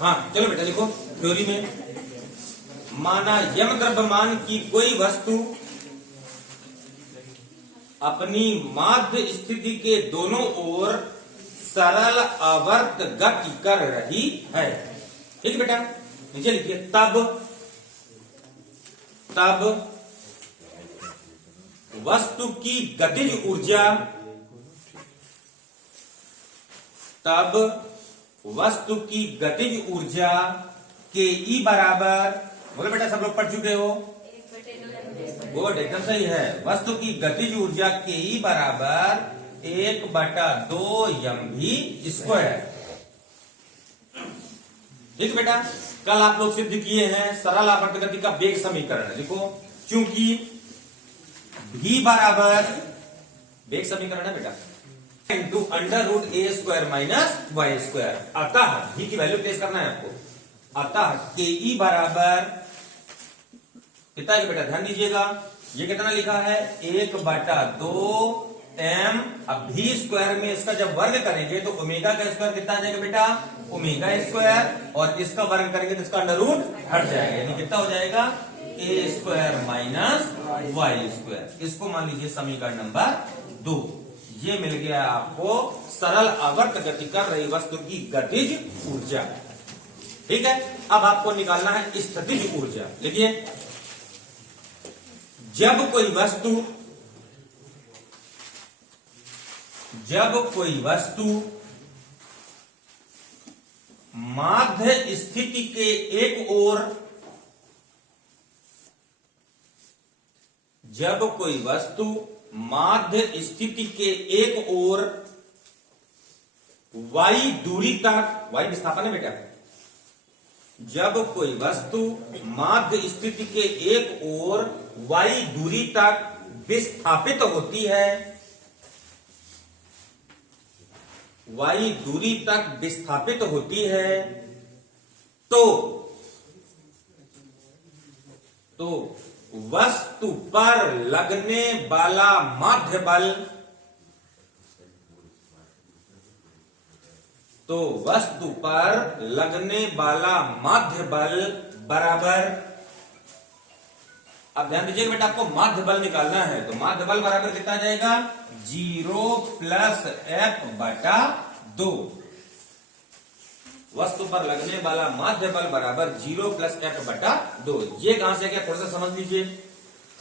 हाँ चलो बेटा लिखो थ्योरी में, माना यम द्रव्यमान की कोई वस्तु अपनी माध्य स्थिति के दोनों ओर सरल आवर्त गति कर रही है। ठीक है बेटा, नीचे लिखिए तब वस्तु की गतिज ऊर्जा, तब वस्तु की गतिज ऊर्जा के ई बराबर, बोलो बेटा सब लोग पढ़ चुके हो, गुड एकदम सही है। वस्तु की गतिज ऊर्जा के ई बराबर 1/2 mv²। ठीक बेटा, कल आप लोग सिद्ध किए हैं सरल आवर्त गति का वेग समीकरण। देखो चूंकि v बराबर वेग समीकरण है बेटा इंटू √a² - y², अतः v की वैल्यू टेस्ट करना है आपको, अतः के ई बराबर कितना है बेटा, ध्यान दीजिएगा ये कितना लिखा है 1/2 m। अब v² में इसका जब वर्ग करेंगे तो ओमेगा का स्क्वायर कितना आ जाएगा बेटा, ओमेगा², और इसका वर्ग करेंगे तो इसका अंडर रूट हट जाएगा, यानी कितना हो जाएगा a² - y²। इसको मान लीजिए समीकरण नंबर 2। ये मिल गया आपको सरल आवर्त गति कर रही वस्तु की गतिज ऊर्जा। ठीक है, अब आपको निकालना है स्थितिज ऊर्जा। देखिए जब कोई वस्तु माध्य स्थिति के एक ओर, जब कोई वस्तु माध्य स्थिति के एक ओर y दूरी तक, y विस्थापन है बेटा, जब कोई वस्तु माध्य स्थिति के एक ओर y दूरी तक विस्थापित होती है, y दूरी तक विस्थापित होती है, तो वस्तु पर लगने वाला माध्य बल, तो वस्तु पर लगने वाला माध्य बल बराबर, अब ध्यान दीजिएगा बेटा आपको माध्य बल निकालना है, तो माध्य बल बराबर कितना आ जाएगा 0 + f/2। वस्तु पर लगने वाला माध्य बल बराबर 0 + f/2। ये कहां से क्या थोड़ा सा समझ लीजिए।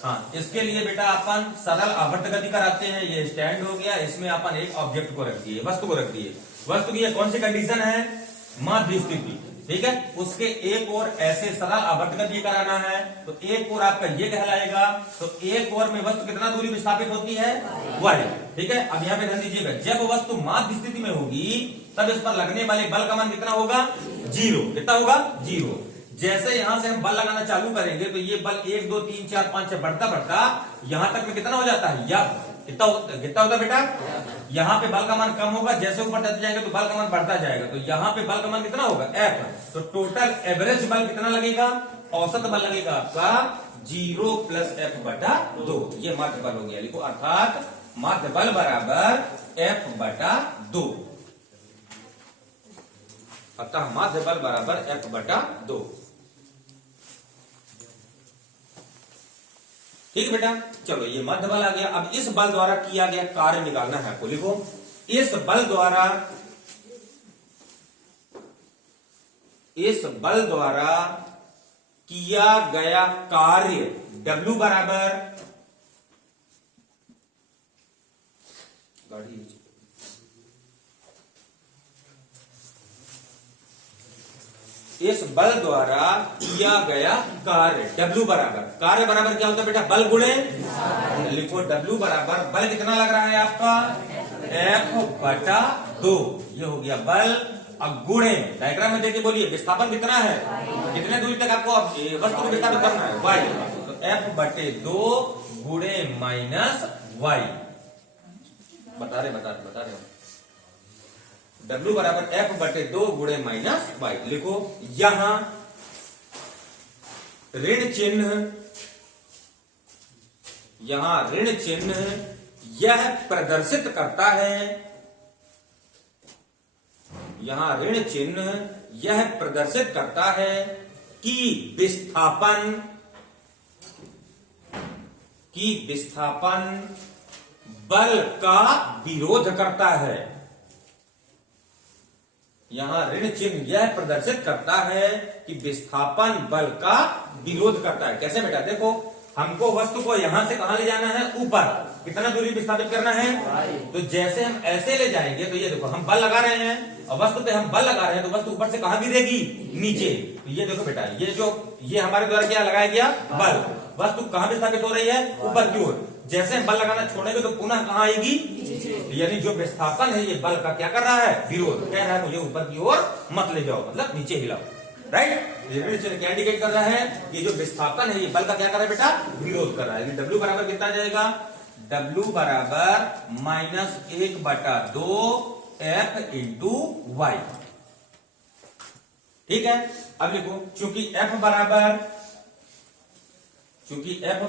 हाँ, इसके लिए बेटा अपन सरल आवर्त गति कराते हैं, ये स्टैंड हो गया, इसमें अपन एक ऑब्जेक्ट को रख दिए, वस्तु को रख दिए। वस्तु की ये कौन सी कंडीशन है, माध्य स्थिति। ठीक है, उसके एक ओर ऐसे सरल आवर्त गति कराना है, तो एक ओर आपका ये कहलाएगा, तो एक ओर में वस्तु कितना दूरी विस्थापित होती है y। ठीक है, अब यहाँ पे ध्यान दीजिएगा, जब वस्तु माध्य स्थिति में होगी तब इस पर लगने वाले बल का मान कितना होगा 0। कितना होगा 0। जैसे यहां से हम बल लगाना चालू करेंगे तो ये बल 1 2 3 4 5 6 बढ़ता बढ़ता यहां तक में कितना हो जाता है, या कितना होता है बेटा, यहाँ पे बल का मान कम होगा, जैसे ऊपर जाते जाएंगे तो बल का मान बढ़ता जाएगा, तो यहाँ पे बल का मान कितना होगा F। तो टोटल एवरेज बल कितना लगेगा, औसत बल लगेगा आपका 0 + f/2। ये माध्य बल हो गया, लिखो अर्थात माध्य बल बराबर f/2। अतः माध्य बल बराबर f/2। ठीक है बेटा, चलो ये माध्य बल आ गया। अब इस बल द्वारा किया गया कार्य निकालना है आपको। लिखो इस बल द्वारा किया गया कार्य W बराबर, इस बल द्वारा किया गया कार्य W बराबर, कार्य बराबर क्या होता है बेटा, बल गुणे, लिखो W बराबर बल कितना लग रहा है आपका F/2। ये हो गया बल। अब गुणे डायग्राम में देखिए, बोलिए विस्थापन कितना है, कितने दूरी तक आपको वस्तु को विस्थापित करना है y, तो F/2 गुणे -y। बता रहे W बराबर F/2 गुणे -y। लिखो यहां ऋण चिन्ह यह प्रदर्शित करता है यहां ऋण चिन्ह यह प्रदर्शित करता है कि विस्थापन बल का विरोध करता है। यहां ऋण चिन्ह यह प्रदर्शित करता है कि विस्थापन बल का विरोध करता है। कैसे बेटा? देखो, हमको वस्तु को यहां से कहां ले जाना है? ऊपर। कितना दूरी विस्थापित करना है? तो जैसे हम ऐसे ले जाएंगे तो ये देखो हम बल लगा रहे हैं और वस्तु पे हम बल लगा रहे हैं तो वस्तु ऊपर से कहां गिरेगी? नीचे। तो ये देखो बेटा, ये हमारे द्वारा क्या लगाया गया? बल। वस्तु कहां विस्थापित हो रही है? ऊपर की ओर। जैसे हम बल लगाना छोड़ेंगे तो पुनः कहां आएगी? यानी जो विस्थापन है ये बल का क्या कर रहा है? विरोध। कह रहा है मुझे ऊपर की ओर मत ले जाओ, मतलब नीचे हिलाओ। राइट? क्या इंडिकेट कर रहा है? ये जो विस्थापन है ये बल का क्या कर रहा है बेटा? विरोध कर रहा है। W बराबर कितना जाएगा? W बराबर -1/2 F इंटू वाई। ठीक है, अब लिखो, चूंकि F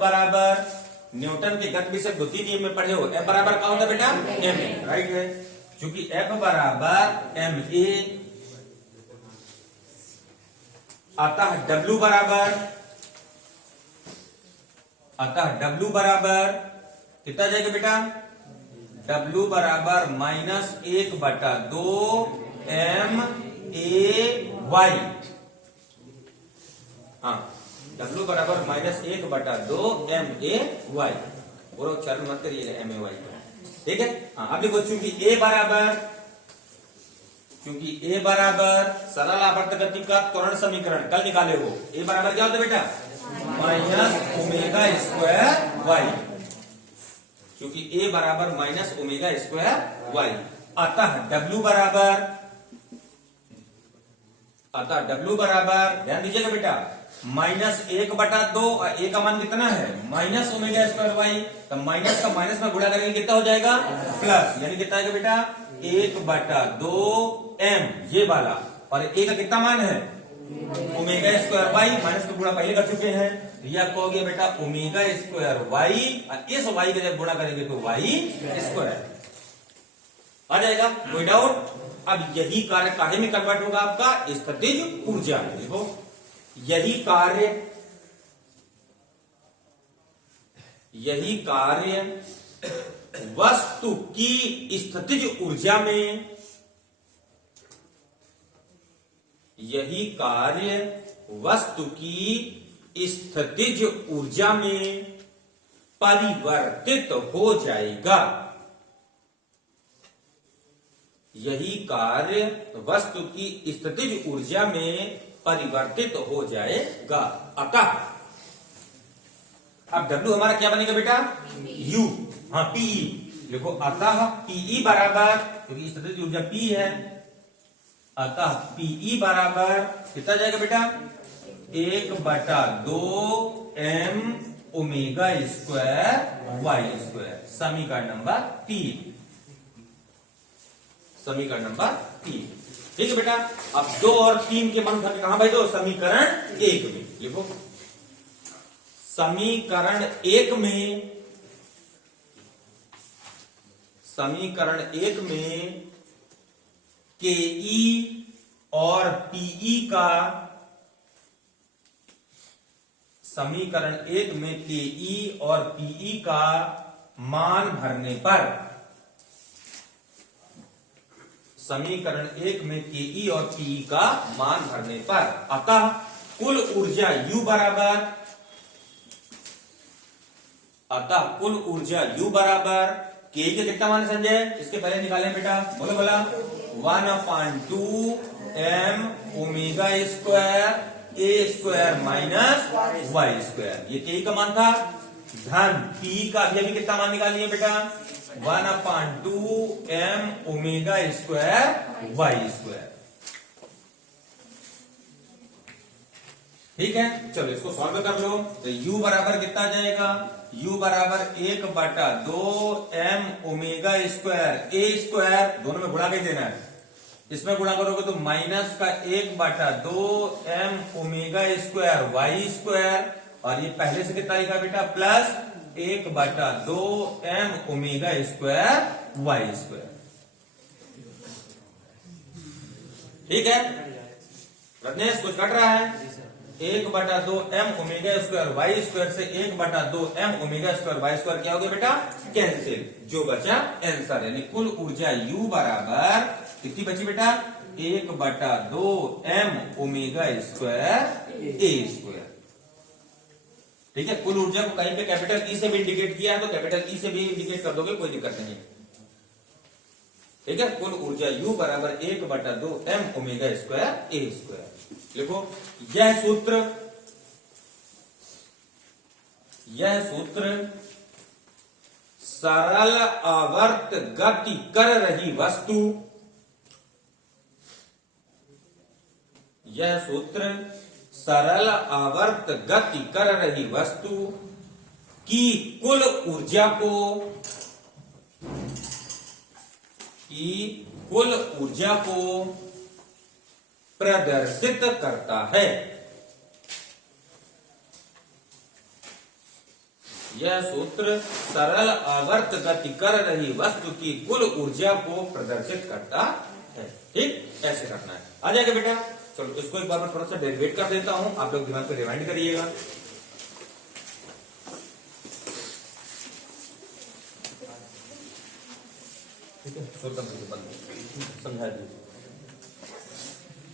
बराबर न्यूटन के गति विषयक द्वितीय नियम में पढ़े हो, F बराबर क्या होता है बेटा? ma। राइट है, चूंकि F बराबर ma, अतः W बराबर कितना जाएगा बेटा? W बराबर -1/2 ma। हाँ, W बराबर -1/2 ma। और उच्चारण मत करिएगा ma। ठीक है, हाँ, अब देखो, चूंकि A बराबर सरल आवर्त गति का त्वरण समीकरण कल निकाले हो। A बराबर क्या होता है बेटा? -ω²y। क्योंकि A बराबर -ω²y। अतः W बराबर ध्यान दीजिएगा बेटा, -1/2 और A का मान कितना है? -ω²y। तो माइनस का माइनस में गुणा करेंगे कितना हो जाएगा? प्लस। यानी कितना आएगा बेटा? 1/2 m, ये वाला। और A का कितना मान है? ω²y। माइनस का गुणा पहले कर चुके हैं। यह कहोगे बेटा ω²y, और इस y का जब गुणा करेंगे तो y²। आ जाएगा? कोई डाउट? अब यही कार्य काहे में कन्वर्ट होगा? आपका स्थितिज ऊर्जा में। देखो, यही कार्य वस्तु की स्थितिज ऊर्जा में, यही कार्य वस्तु की स्थितिज ऊर्जा में परिवर्तित हो जाएगा। यही कार्य वस्तु की स्थितिज ऊर्जा में परिवर्तित हो जाएगा। अतः अब W हमारा क्या बनेगा बेटा? U। हाँ, PE लिखो। अतः PE बराबर, क्योंकि स्थितिज ऊर्जा P है, अतः PE बराबर कितना जाएगा बेटा? 1/2 m ω²y²। समीकरण नंबर 3। ठीक है बेटा। अब 2 और 3 के मान कहां भाई? दो समीकरण 1 में लिखो। समीकरण 1 में KE और PE का, समीकरण 1 में KE और PE का मान भरने पर, समीकरण 1 में KE और PE का मान भरने पर, अतः कुल ऊर्जा U बराबर KE के कितना मान संजय? इसके पहले निकालें बेटा, बोला 1/2 m ω² a² ये KE का मान था। धन PE का अभी कितना मान निकालिए बेटा? 1/2 m ω²y²। ठीक है, चलो इसको सॉल्व कर लो। तो U बराबर कितना आ जाएगा? U बराबर 1/2 m ω²a²। दोनों में गुणा कैसे देना है? इसमें गुणा करोगे तो माइनस का 1/2 m ω²y², और ये पहले से कितना लिखा बेटा? Plus 1/2 m ω²y²। ठीक है रत्नेश, कुछ कट रहा है? 1/2 m omega square y square से 1/2 m omega square y square क्या हो गया बेटा? कैंसिल। जो बचा आंसर, यानी कुल ऊर्जा U बराबर कितनी बची बेटा? 1/2 m ओमेगा स्क्वायर ए स्क्वायर। ठीक है, कुल ऊर्जा को कहीं पे कैपिटल ई से भी इंडिकेट किया है तो कैपिटल ई से भी इंडिकेट कर दोगे, कोई दिक्कत नहीं। ठीक है, कुल ऊर्जा U बराबर 1/2 m ओमेगा स्क्वायर ए स्क्वायर। देखो यह सूत्र सरल आवर्त गति कर रही वस्तु, यह सूत्र सरल आवर्त गति कर रही वस्तु की कुल ऊर्जा को प्रदर्शित करता है। यह सूत्र सरल आवर्त गति कर रही वस्तु की कुल ऊर्जा को प्रदर्शित करता है। ठीक, ऐसे करना है। आ जाएगा बेटा। चलो इसको एक बार मैं थोड़ा सा डेरिवेट कर देता हूं, आप लोग दिमाग पे रिवाइंड करिएगा। ठीक है, समझा दीजिए।